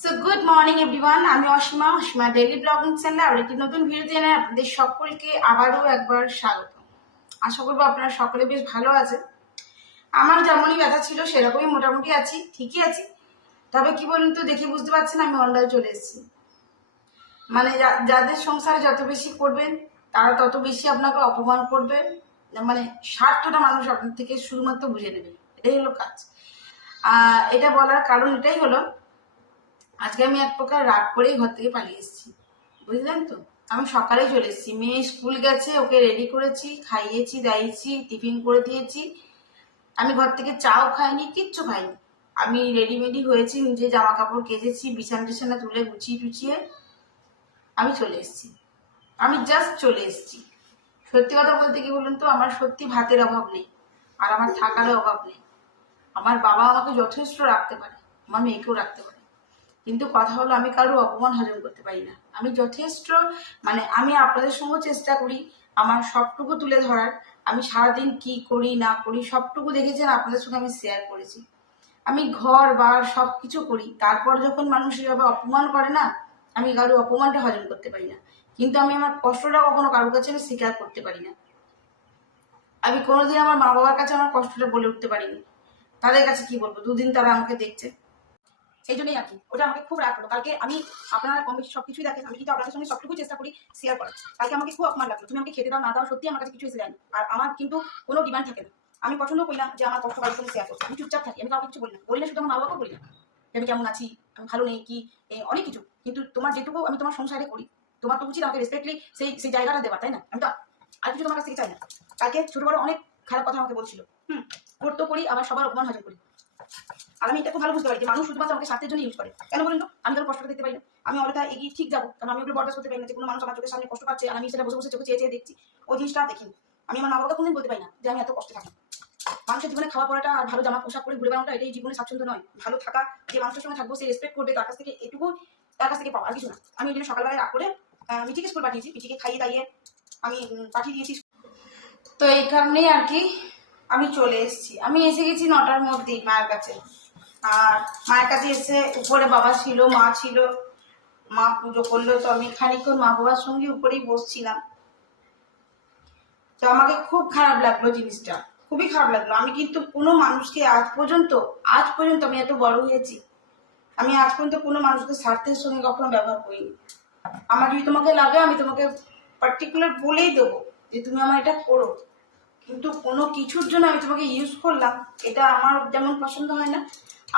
So good morning everyone, আমি Asima daily blogging চ্যানেলে আর একটি নতুন ভিডিও জানাই আপনাদের সকলকে আবারও একবার স্বাগত। আশা করবো আপনারা সকলে বেশ ভালো আছেন। আমার যেমনই ব্যথা ছিল সেরকমই মোটামুটি আছি, ঠিকই আছি। তবে কি বলুন তো, দেখে বুঝতে পারছেন আমি অন্যায় চলে এসেছি। মানে যাদের সংসারে যত বেশি করবেন তারা তত বেশি আপনাকে অপমান করবে। মানে স্বার্থটা মানুষ আপনার থেকে শুধুমাত্র বুঝে নেবে, এটাই হলো কাজ। এটা বলার কারণ এটাই হলো, আজকে আমি এক প্রকার রাগ করেই ঘর থেকে পালিয়ে এসেছি, বুঝলেন তো। আমি সকালে চলে এসেছি, মেয়ে স্কুল গেছে, ওকে রেডি করেছি, খাইয়েছি দাইয়েছি, টিফিন করে দিয়েছি। আমি ঘর থেকে চাও খাইনি, কিচ্ছু খাইনি। আমি রেডিমেডি হয়েছি, নিজে জামা কাপড় কেচেছি, বিছানা টিছানা তুলে গুছিয়ে টুচিয়ে আমি চলে এসেছি। আমি জাস্ট চলে এসেছি। সত্যি কথা বলতে কি বলুন তো, আমার সত্যি ভাতের অভাব নেই, আর আমার থাকারও অভাব নেই। আমার বাবা আমাকে যথেষ্ট রাখতে পারে, আমার মেয়েকেও রাখতে পারে, কিন্তু কথা হলো আমি কারো অপমান হজম করতে পারি না। আমি যথেষ্ট আমি আপনাদের সঙ্গে চেষ্টা করি আমার সবটুকু তুলে ধরার। আমি সারাদিন কি করি না করি সবটুকু দেখেছেন, আপনাদের সঙ্গে আমি শেয়ার করেছি। আমি ঘর বার সবকিছু করি, তারপর যখন মানুষ এভাবে অপমান করে না, আমি কারো অপমানটা হজম করতে পারি না। কিন্তু আমি আমার কষ্টটা কখনো কারোর কাছে আমি স্বীকার করতে পারি না। আমি কোনোদিন আমার মা বাবার কাছে আমার কষ্টটা বলে উঠতে পারিনি। তাদের কাছে কি বলবো, দুদিন তারা আমাকে দেখছে, সেই জন্যই আর কি ওটা আমাকে খুব রাগ করলো। কালকে আমি, আপনারা কম বেশি সবকিছুই দেখেন, আমি কিন্তু আপনাদের সঙ্গে সবটুকু চেষ্টা করি শেয়ার করার। কালকে আমাকে খুব অপমান লাগলো, তুমি আমাকে খেতে দাও না দাও, সত্যি আমার কাছে কিছু এসে যায়নি। আর আমার কিন্তু কোনো ডিমান্ড থাকে না। আমি পছন্দ করি না যে আমার কষ্ট কারোর সঙ্গে শেয়ার করতে। আমি চুপচাপ থাকি, আমি কাউকে কিছু বলি না শুধু আমার মা বাবাকেও বলি না আমি কেমন আছি, আমি ভালো নেই কি, অনেক কিছু। কিন্তু তোমার যেটুকু আমি তোমার সংসারে করি, তোমার তো উচিত আমাকে রেসপেক্টলি সেই সেই জায়গাটা দেওয়া, তাই না? আমি তো আর কিছু তোমার কাছ থেকে চাই না। কালকে ছোট বড় অনেক খারাপ কথা আমাকে বলছিল, করতেও করি, আবার সবার অপমান হজম করি। আর আমি এটা খুব ভালো বুঝতে পারি যে মানুষ শুধুমাত্র আমাকে স্বার্থের জন্য ইউজ করে। কেন বলেন তো? আমি কারো কষ্টটা দেখতে পাই না, আমি অলরেডি এগিয়ে ঠিক যাবো, কারণ আমি ওগুলো বরদাস্ত করতে পারি না যে কোনো মানুষ আমার চোখের সামনে কষ্ট পাচ্ছে আর আমি সেটা বসে বসে চোখে চেয়ে চেয়ে দেখছি। ওই জিনিসটা দেখিনি। আমি আমার মা বাবাকে কোনোদিন বলতে পারি না যে আমি এত কষ্টে থাকি। মানুষের জীবনে খাওয়া পড়াটা আর ভালো জামা পোশাক পরে ঘুরে বেড়ানোটা এটাই জীবনে স্বাচ্ছন্দ্য নয়। ভালো থাকা, যে মানুষের সঙ্গে থাকবো সে রেসপেক্ট করবে, তার কাছ থেকে এটুকু তার কাছ থেকে পাওয়া, আর কিছু না। আমি ওই জন্য সকালবেলায় রাগ করে মিঠিকে স্কুল পাঠিয়েছি, মিঠিকে খাইয়ে দাইয়ে আমি পাঠিয়ে দিয়েছি। তো এই কারণেই আর কি আমি চলে এসেছি। আমি এসে গেছি 9টার মধ্যেই মায়ের কাছে। আর মায়ের কাছে এসে উপরে বাবা ছিল, মা ছিল, মা পুজো করলো। তো আমি খানিকক্ষণ মা বাবার সঙ্গে উপরেই বসছিলাম। তো আমাকে খুব খারাপ লাগলো জিনিসটা, খুবই খারাপ লাগলো। আমি কিন্তু কোনো মানুষকে আজ পর্যন্ত আমি এত বড় হয়েছি, আমি আজ পর্যন্ত কোনো মানুষকে স্বার্থের সঙ্গে কখনো ব্যবহার করিনি। আমার যদি তোমাকে লাগে আমি তোমাকে পার্টিকুলার বলেই দেবো যে তুমি আমার এটা করো, কিন্তু কোনো কিছুর জন্য আমি তোমাকে ইউজ করলাম, এটা আমার যেমন পছন্দ হয় না।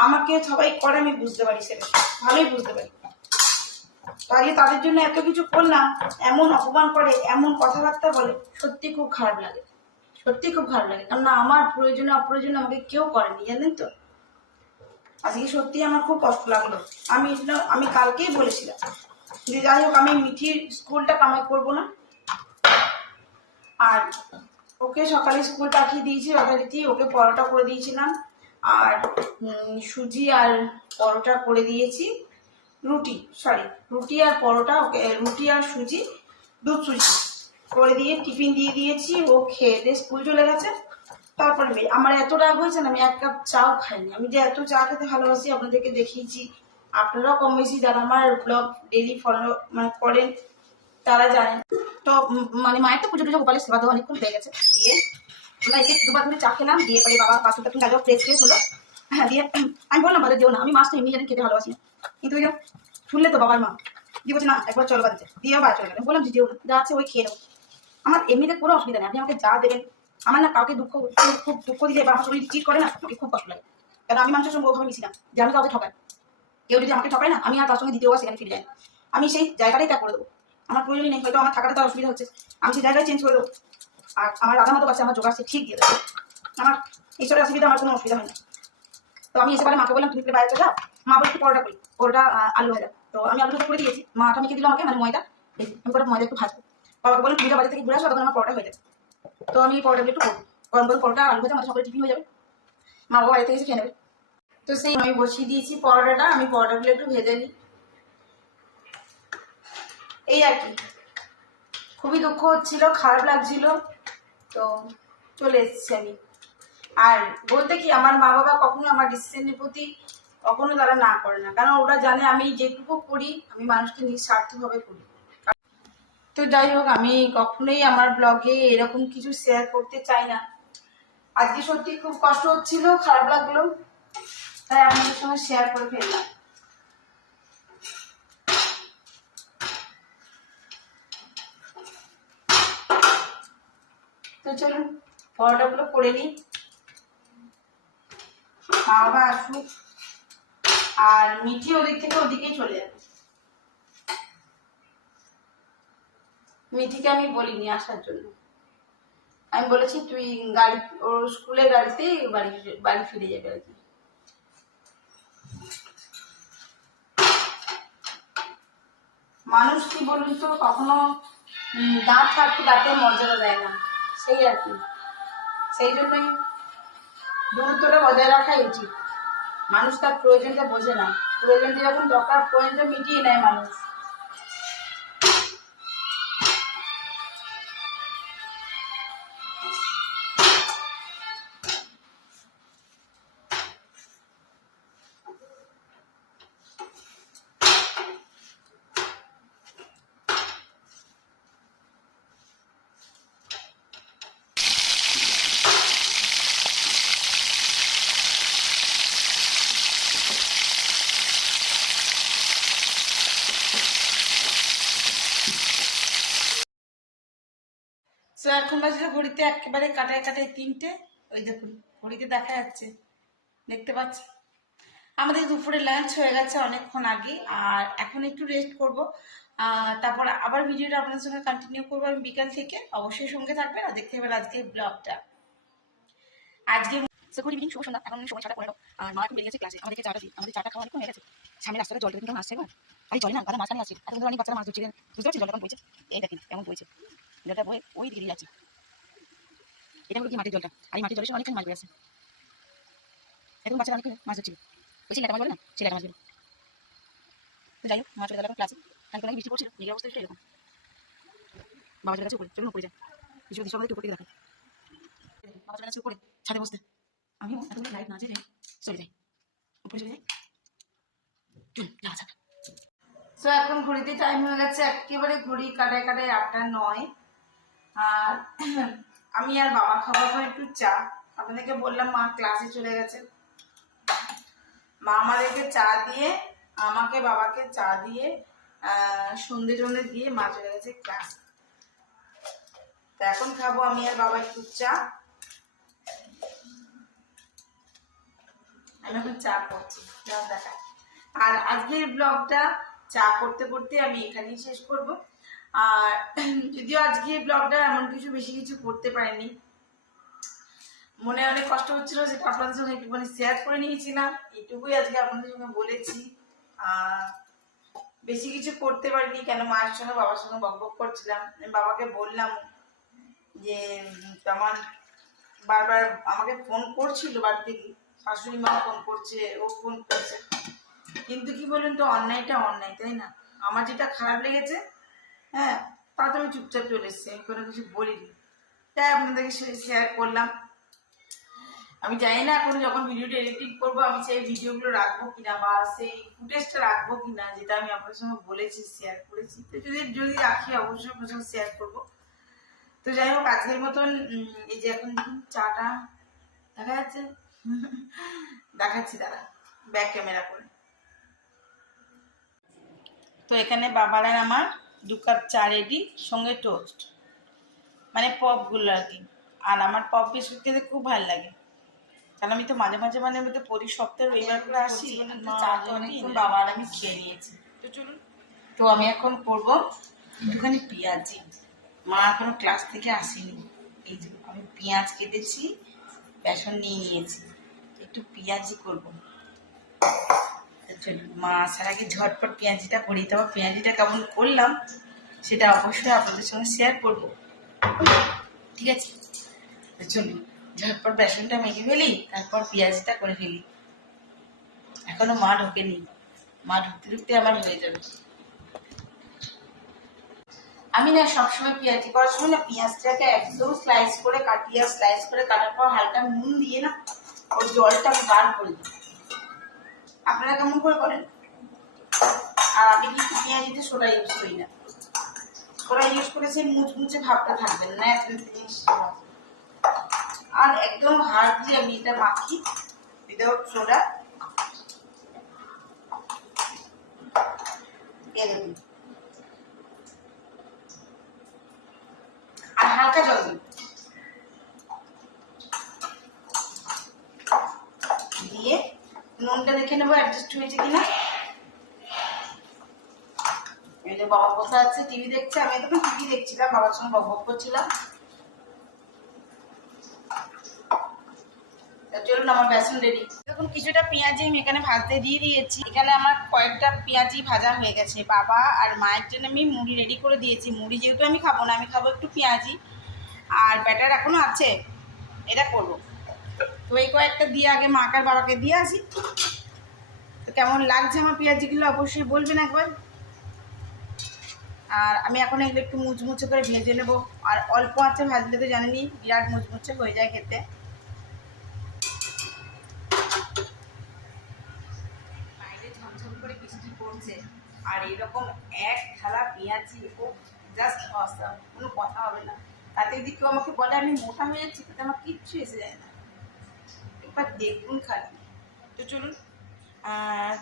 আমাকে সবাই করে আমি বুঝতে পারি, সেটা ভালোই বুঝতে পারি। তাই তাদের জন্য এত কিছু করলাম, এমন অপমান করে, এমন কথাবার্তা বলে, সত্যি খুব খারাপ লাগে, সত্যি খুব খারাপ লাগে। কারণ আমার প্রয়োজনে অপ্রয়োজনে আমাকে কেউ করেনি, জানেন তো। আজকে সত্যি আমার খুব কষ্ট লাগলো। আমি কালকেই বলেছিলাম যে যাই হোক আমি মিঠির স্কুলটা কামাই করবো না। আর ওকে সকালে স্কুল পাঠিয়ে দিয়েছি যথারীতি, ওকে পরোটা করে দিয়েছিলাম, আর সুজি আর পরোটা করে দিয়েছি, রুটি আর পরোটা, ওকে রুটি আর সুজি, দুধ সুজি করে দিয়ে টিফিন দিয়ে দিয়েছি। ও খেয়ে দিয়ে স্কুল চলে গেছে। তারপরে আমার এত রাগ হয়েছে না, আমি 1 কাপ চাও খাইনি। আমি যে এত চা খেতে ভালোবাসি আপনাদেরকে দেখিয়েছি, আপনারাও কম বেশি যারা আমার ব্লগ ডেইলি ফলো করেন তারা জানেন। তো মায়ের তো পুজো টুজো গোপালের সেবা দেওয়া অনেকক্ষণ হয়ে গেছে, দিয়ে আমরা এসে দুবার ধরে চা খেলাম, দিয়ে পরে বাবা বাসনটা তুমি একদম ফ্রেশ হলো। হ্যাঁ, দিয়ে আমি বললাম বাজার যেও না, আমি মাছ তো এমনি জানি খেতে ভালোবাসি, কিন্তু ওই শুনলে তো বাবার মা দিয়ে বলছে না একবার চলো বাড়িতে, দিয়েও বাড়ি চলে গেলেন। বললাম যে যেও না, যা আছে ওই খেয়ে নেবো, আমার এমনিতে কোনো অসুবিধা নেই, আপনি আমাকে যা দেবেন। আমার না কাউকে খুব দুঃখ দিলে বা আমার শরীর চিট করে না, আমাকে খুব কষ্ট লাগে। কারণ আমি মানুষের সঙ্গে ওভাবে মিশি না যে আমি কাউকে ঠকাই। কেউ যদি আমাকে ঠকায় না, আমি আর তার সঙ্গে দ্বিতীয়বার সেখানে ফিরে যাই না। আমি সেই জায়গাটাই ত্যাগ করে দেবো। আমার প্রয়োজনই নেই, হয়তো আমার থাকাটা তার অসুবিধা হচ্ছে, আমি সেই জায়গায় চেঞ্জ করে দেবো। আর আমার রাধা মতো কাছে আমার জোগাড় সে ঠিক দিয়ে দেবো। আমার ঈশ্বরের অসুবিধা, আমার কোনো অসুবিধা হয় না। তো আমি এসে পরে মাকে বললাম তুমি বাইরে যাও, মা বলছি পরোটা করি, পরোটা আলু ভাজা। তো আমি আলু ভাজা করে দিয়েছি, মাটা মেখে দিল আমাকে, ময়দা, আমি পরে ময়দা একটু ভাজবো। বাবাকে বললাম তুমি বাজার থেকে ঘুরে আসো, তখন আমার পরোটা হয়ে যাবে। তো আমি পরোটাগুলো একটু করবো, গরম গরম পরোটা আলু ভাজা, আমাদের সকলে টিফিন হয়ে যাবে, মা বাবা বাড়িতে এসে খেয়ে নেবে। তো সেই আমি বসিয়ে দিয়েছি পরোটাটা, আমি পরোটাগুলো একটু ভেজে নিই, এই আর কি। খুবই দুঃখ হচ্ছিল, খারাপ লাগছিল, তো চলে এসেছি আমি। আর বলতে কি, আমার মা বাবা কখনো আমার ডিসিশনের প্রতি কখনো তারা না করে না, কারণ ওরা জানে আমি যেটুকু করি আমি মানুষকে নিঃস্বার্থভাবে করি। তো যাই হোক, আমি কখনোই আমার ব্লগে এরকম কিছু শেয়ার করতে চাই না। আজকে সত্যি খুব কষ্ট হচ্ছিল, খারাপ লাগলো, তাই আপনাদের সঙ্গে শেয়ার করে ফেললাম। তো চলুন পরোটাগুলো করে নিই, মা বাবা আসুক, আর মিঠি ওদিক থেকে ওদিকেই চলে যাবে। মিঠিকে আমি বলিনি আসার জন্য, আমি বলেছি তুই গাড়ি, ওর স্কুলের গাড়িতেই বাড়ি ফিরে যাবে আর কি। মানুষ কি বলুন তো, কখনো দাঁত থাকতে দাঁতের মর্যাদা দেয় না, সেই আর কি। সেই জন্যই দূরত্বটা বজায় রাখাই উচিত। মানুষ তার প্রয়োজনটা বোঝে না, প্রয়োজনটা যখন দরকার প্রয়োজন মিটিয়ে নেয় মানুষ। তো এখন বাজলে ঘড়িতে একেবারে কাটায় কাটায় 3টে। ওই দেখুন ঘড়িতে দেখা যাচ্ছে, দেখতে পাচ্ছি। আমাদের দুপুরে লাঞ্চ হয়ে গেছে অনেকক্ষণ আগে, আর এখন একটু রেস্ট করব, তারপর আবার ভিডিওটা আপনাদের সঙ্গে কন্টিনিউ করবো আমি বিকাল থেকে। অবশ্যই সঙ্গে থাকবেন আর দেখতে পাবেন আজকের ব্লগটা। আজকে গুড ইভিনিং, শুভ সন্ধ্যা। এখন সময় 7:15, আর মা এখন বেরিয়েছে ক্লাসে। আমাদেরকে চাটা দিই, আমাদের চাটা খাওয়া অনেকক্ষণ হয়ে গেছে। সামনে রাস্তাটা জলটা কিন্তু আসছে, আর জলে না গাদা মাঝখানে আছে, এত অনেক বাচ্চারা মাছ ধরছিলেন, বুঝতে পারছি জলটা কেমন বইছে। এই দেখেন কেমন বইছে, জলটা বয়ে ওই দিকে যাচ্ছে। এটা হলো কি মাটির জলটা, আর এই মাটির জলের সঙ্গে অনেকখানি মাছ বেড়েছে। এখন বাচ্চারা অনেক মাছ ধরছিল, ওই ছেলেটা মাছ বলে না, ছেলেটা মাছ বেরো। তো যাই হোক, মা চলে গেল এখন ক্লাসে। কালকে অনেক বৃষ্টি পড়ছিল, নিজের অবস্থা এরকম। বাবা চলে গেছে উপরে, চলুন উপরে যাই, কিছু দিশা আমাদের উপরে দেখায়। বাবা চলে গেছে উপরে ছাদে বসতে, আমিও এতগুলো লাইট না জেলে চলে যাই উপরে, চলে যাই। চলুন যাওয়া যাক। তো এখন ঘড়িতে টাইম হয়ে গেছে একেবারে ঘড়ি কাটায় কাটায় 8:09, আর আমি আর বাবা খাবো একটু চা। আপনাদেরকে বললাম মা ক্লাসে চলে গেছে, মা আমাদেরকে চা দিয়ে, আমাকে বাবাকে চা দিয়ে সন্ধে টন্ধে দিয়ে মা চলে গেছে ক্লাস। তো এখন খাবো আমি আর বাবা একটু চা। আমি এখন চা করছি, দেখা। আর আজকের ব্লগটা চা করতে করতে আমি এখানেই শেষ করব। আর যদিও আজকে ব্লগটা এমন কিছু বেশি কিছু করতে পারিনি, মনে অনেক কষ্ট হচ্ছিল, যেটা আপনাদের সঙ্গে একটুখানি শেয়ার করে নিয়েছিলাম, এইটুকুই আজকে আপনাদের সঙ্গে বলেছি। বেশি কিছু করতে পারিনি, কেন মায়ের সঙ্গে বাবার সঙ্গে বকবক করছিলাম। বাবাকে বললাম যে আমার বারবার আমাকে ফোন করছিল বাড়ি থেকে, শাশুড়ি মা ফোন করছে, ও ফোন করছে, কিন্তু কি বলুন তো, অন্যায়টা অন্যায়, তাই না? আমার যেটা খারাপ লেগেছে, হ্যাঁ, তা তো আমি চুপচাপ চলে এসেছি, আমি কোনো কিছু বলিনি, তাই আপনাদেরকে শেয়ার করলাম। আমি জানি না এখন যখন ভিডিওটা এডিটিং করবো আমি সেই ভিডিওগুলো রাখবো কিনা, বা সেই ফুটেজটা রাখবো কিনা, যেটা আমি আপনার সঙ্গে বলেছি, শেয়ার করেছি। তো যদি রাখি অবশ্যই আপনার সঙ্গে শেয়ার করবো। তো যাই হোক, আজকের মতন এই যে এখন দেখুন চাটা দেখা যাচ্ছে, দেখাচ্ছি দাঁড়া ব্যাক ক্যামেরা করে। তো এখানে বাবার আর আমার 2 কাপ চা রেডি, সঙ্গে টোস্ট, মানে পপগুলো আর কি। আর আমার পপ বিস্কুট খেতে খুব ভালো লাগে, কারণ আমি তো মাঝে মাঝে মধ্যে প্রতি সপ্তাহে রবিবার করে আসি, অনেকক্ষণ বাবা আর আমি খেয়ে নিয়েছি। তো চলুন, তো আমি এখন করবো একটুখানি পেঁয়াজি। মা এখনো ক্লাস থেকে আসেনি, এই যে আমি পেঁয়াজ কেটেছি, বেসন নিয়ে নিয়েছি, একটু পেঁয়াজি করবো। চলুন, মা আসার আগে ঝটপট পেঁয়াজিটা করি। তারপর পেঁয়াজিটা কেমন করলাম সেটা অবশ্যই আপনাদের সঙ্গে শেয়ার করবো, ঠিক আছে? চলুন ঝটপট বেসনটা মেখে ফেলি, তারপর পেঁয়াজিটা করে ফেলি। এখনো মা ঢোকেনি, মা ঢুকতে ঢুকতে আমার হয়ে যাবে। আমি না সবসময় পেঁয়াজি করার সময় না পেঁয়াজটাকে একদম স্লাইস করে কাটিয়ে, স্লাইস করে কাটার পর হালকা নুন দিয়ে না ওর জলটা বার করে দিই। আপনারা কেমন করে করেন? আর আমি কিন্তু পেঁয়াজিতে সোডা ইউজ করি না। সোডা ইউজ করেছে মুচমুচে ভাবটা থাকবেন না একটা জিনিস। আর একদম হার্ডলি আমি এটা মাখি উইদাউট সোডা। দেখুন, আর হালকা জল দিন, দিয়ে নুনটা দেখে নেবো অ্যাডজাস্ট হয়েছে কিনা। এই যে বাবা বসে আছে, টিভি দেখছে, আমি তখন টিভি দেখছিলাম, বাবার সঙ্গে বকবক করছিলাম। চলুন, আমার বেসন রেডি। দেখুন, কিছুটা পেঁয়াজি আমি এখানে ভাজতে দিয়ে দিয়েছি। এখানে আমার কয়েকটা পেঁয়াজি ভাজা হয়ে গেছে। বাবা আর মায়ের জন্য আমি মুড়ি রেডি করে দিয়েছি। মুড়ি যেহেতু আমি খাবো না, আমি খাবো একটু পেঁয়াজি, আর ব্যাটার এখনো আছে, এটা করবো। তো এই কয়েকটা দিয়ে আগে মাকে আর বাবাকে দিয়ে আসি। তো কেমন লাগছে আমার পেঁয়াজিগুলো অবশ্যই বলবেন একবার। আর আমি এখন এগুলো একটু মুচমুচে করে ভেজে নেবো। আর অল্প আছে ভাজলে তো জানেনই বিরাট মুচমুচে হয়ে যায় খেতে। বাইরে ঝমঝম করে বৃষ্টি পড়ছে, আর এরকম এক থালা পেঁয়াজি, ও জাস্ট অসাম, কোনো কথা হবে না। তাতে যদি কেউ আমাকে বলে আমি মোটা হয়ে যাচ্ছি, তাতে আমার কিচ্ছু এসে যায় না। এবার দেখুন খালি। তো চলুন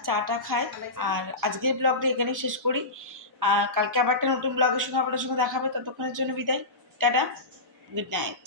চাটা খাই, আর আজকের ব্লগটা এখানেই শেষ করি। কালকে আবার একটা নতুন ব্লগের সঙ্গে আপনাদের সঙ্গে দেখাবে। ততক্ষণের জন্য বিদায়, টাটা, গুড নাইট।